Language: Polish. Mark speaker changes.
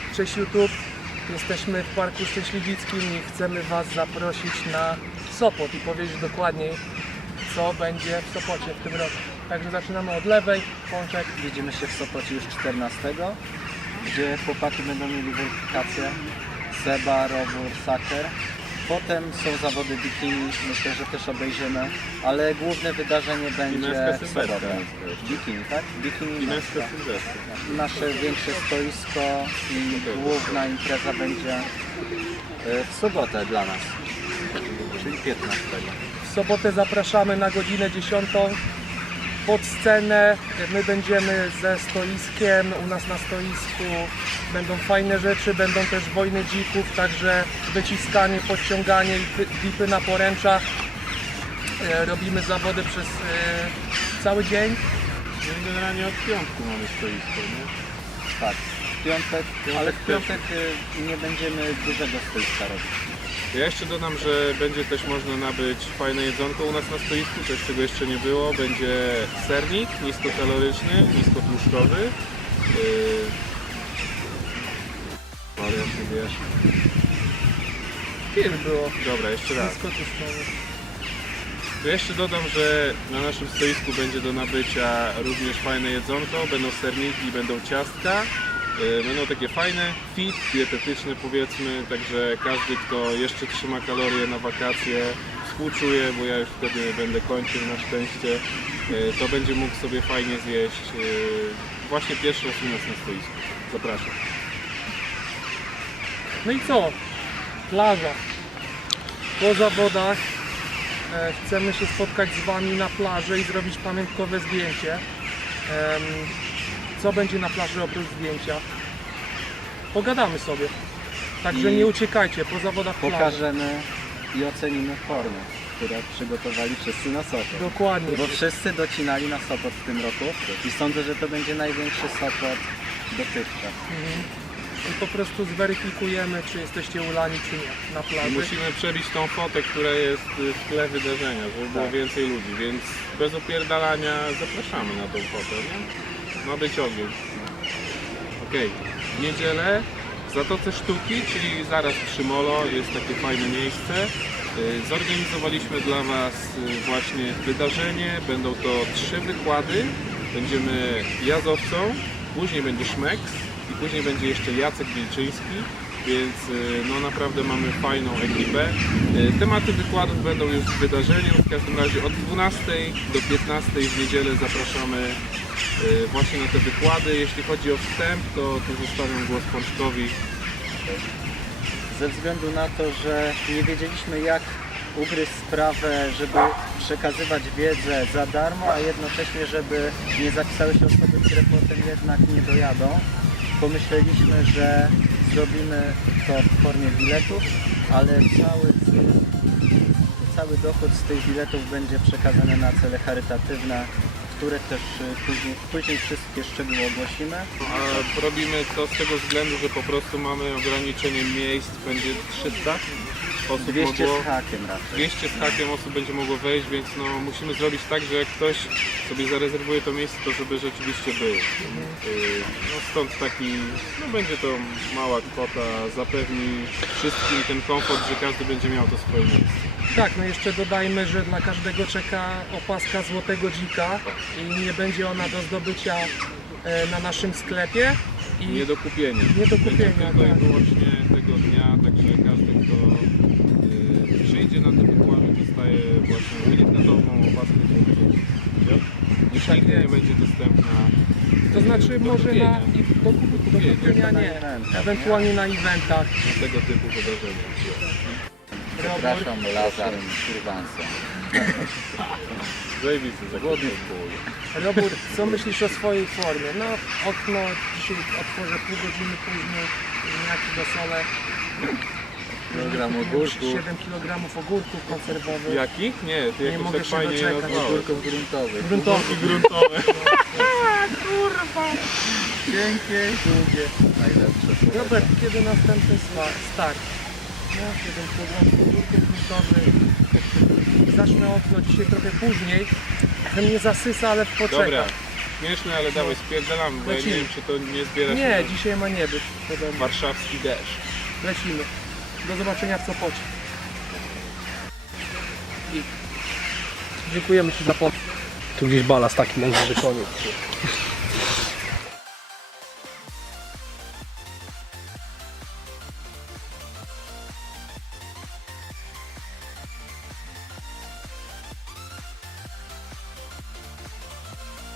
Speaker 1: Cześć YouTube, jesteśmy w Parku Szczęśliwickim i chcemy Was zaprosić na Sopot i powiedzieć dokładniej, co będzie w Sopocie w tym roku. Także zaczynamy od lewej, Pączek.
Speaker 2: Widzimy się w Sopocie już 14, gdzie chłopaki będą mieli weryfikację Seba, Robur, Saker. Potem są zawody bikini, myślę, że też obejrzymy, ale główne wydarzenie będzie w sobotę. Bikini, tak? Bikini męska. Nasze większe stoisko i główna impreza będzie w sobotę dla nas, czyli 15.
Speaker 1: W sobotę zapraszamy na godzinę 10 pod scenę. My będziemy ze stoiskiem, u nas na stoisku będą fajne rzeczy, będą też wojny dzików, także wyciskanie, podciąganie i dipy na poręczach. Robimy zawody przez cały dzień.
Speaker 3: Generalnie od piątku mamy stoisko, nie?
Speaker 2: Tak, w piątek, ale w piątek nie będziemy dużego stoiska robić.
Speaker 3: Ja jeszcze dodam, że będzie też można nabyć fajne jedzonko u nas na stoisku, coś czego jeszcze nie było. Będzie sernik niskokaloryczny, niskotłuszczowy. Maria, ty wiesz.
Speaker 1: Film było.
Speaker 3: Dobra, jeszcze raz.
Speaker 1: Niskotłuszczowy.
Speaker 3: Ja jeszcze dodam, że na naszym stoisku będzie do nabycia również fajne jedzonko, będą serniki, będą ciastka. Będą takie fajne, fit, dietetyczne powiedzmy, także każdy, kto jeszcze trzyma kalorie na wakacje, współczuje, bo ja już wtedy będę kończył na szczęście, to będzie mógł sobie fajnie zjeść właśnie pierwszy raz u nas na stoisku. Zapraszam.
Speaker 1: No i co? Plaża. Po zawodach chcemy się spotkać z Wami na plaży i zrobić pamiątkowe zdjęcie. Co będzie na plaży oprócz zdjęcia? Pogadamy sobie. Także
Speaker 2: I
Speaker 1: nie uciekajcie, po zawodach plaży.
Speaker 2: Pokażemy i ocenimy formę, które przygotowali wszyscy na Sopot.
Speaker 1: Dokładnie.
Speaker 2: Bo wszyscy docinali na Sopot w tym roku i sądzę, że to będzie największy Sopot dotychczas.
Speaker 1: I po prostu zweryfikujemy, czy jesteście ulani, czy nie na plaży.
Speaker 3: Musimy przebić tą fotę, która jest w tle wydarzenia, żeby było więcej ludzi, więc bez opierdalania zapraszamy na tą fotę, nie? Ma być ogień. Okej, w niedzielę w Zatoce Sztuki, czyli zaraz przy Molo, jest takie fajne miejsce. Zorganizowaliśmy dla Was właśnie wydarzenie, będą to 3 wykłady. Będziemy jazowcą, później będzie Szmeks i później będzie jeszcze Jacek Wilczyński, więc no naprawdę mamy fajną ekipę. Tematy wykładów będą już w wydarzeniu, w każdym razie od 12 do 15 w niedzielę zapraszamy właśnie na te wykłady. Jeśli chodzi o wstęp, to tu zostawiam głos Pączkowi.
Speaker 2: Ze względu na to, że nie wiedzieliśmy, jak ugryźć sprawę, żeby przekazywać wiedzę za darmo, a jednocześnie, żeby nie zapisały się osoby, które potem jednak nie dojadą, pomyśleliśmy, że zrobimy to w formie biletów, ale cały dochód z tych biletów będzie przekazany na cele charytatywne, które też później wszystkie szczegóły ogłosimy.
Speaker 3: A robimy to z tego względu, że po prostu mamy ograniczenie miejsc, będzie 300 osób
Speaker 2: 200
Speaker 3: mogło,
Speaker 2: z hakiem raczej.
Speaker 3: 200 z hakiem osób będzie mogło wejść, więc no, musimy zrobić tak, że jak ktoś sobie zarezerwuje to miejsce, to żeby rzeczywiście był. No stąd taki, no będzie to mała kwota, zapewni wszystkim ten komfort, że każdy będzie miał to swoje miejsce.
Speaker 1: Tak, no jeszcze dodajmy, że dla każdego czeka opaska Złotego Dzika i nie będzie ona do zdobycia na naszym sklepie. I
Speaker 3: Nie do kupienia.
Speaker 1: Nie do kupienia,
Speaker 3: Będzie tylko
Speaker 1: tak.
Speaker 3: i wyłącznie tego dnia, także każdy, kto przyjdzie na te wykłady, dostaje właśnie unikatową opaskę Złotego Dzika. Już
Speaker 1: Tak
Speaker 3: nigdy nie
Speaker 1: jest.
Speaker 3: będzie dostępna.
Speaker 1: To znaczy
Speaker 3: do
Speaker 1: może
Speaker 3: kupienia.
Speaker 1: do kupienia
Speaker 2: Na
Speaker 1: nie,
Speaker 2: eventach,
Speaker 1: ewentualnie na eventach.
Speaker 3: Na tego typu wydarzenia.
Speaker 2: Zapraszam Lazarem Kurwansem.
Speaker 3: Zajebisty
Speaker 2: Głodny
Speaker 3: zakład.
Speaker 2: w pół.
Speaker 1: Robór, co myślisz o swojej formie? No okno dzisiaj otworzę pół godziny później, ziemniaki do sole.
Speaker 2: Program ogórków.
Speaker 1: 7 kg ogórków konserwowych.
Speaker 3: Jakich? Nie, ty
Speaker 1: Nie
Speaker 3: jakoś
Speaker 1: mogę
Speaker 3: tak
Speaker 1: się
Speaker 3: fajnie je
Speaker 1: doczekać.
Speaker 3: nazwałeś.
Speaker 2: Ogórków gruntowych.
Speaker 1: Gruntowy.
Speaker 3: Gruntowe.
Speaker 1: Kurwa!
Speaker 2: Cienkie, długie, najlepsze.
Speaker 1: Robert, kiedy następny start? No, 7 kg ogórków gruntowych. Zacznę okno dzisiaj trochę później. Nie zasysa, ale poczeka.
Speaker 3: Dobra, śmieszny, ale dawaj spierdalamy, bo ja nie
Speaker 1: Lecimy.
Speaker 3: wiem, czy to nie zbiera się
Speaker 1: Nie,
Speaker 3: na
Speaker 1: dzisiaj ma nie być. Wiadomo.
Speaker 3: warszawski deszcz.
Speaker 1: Lecimy. Do zobaczenia w Sopocie. I dziękujemy Ci za pomoc. Tu gdzieś balast taki na górze koniec.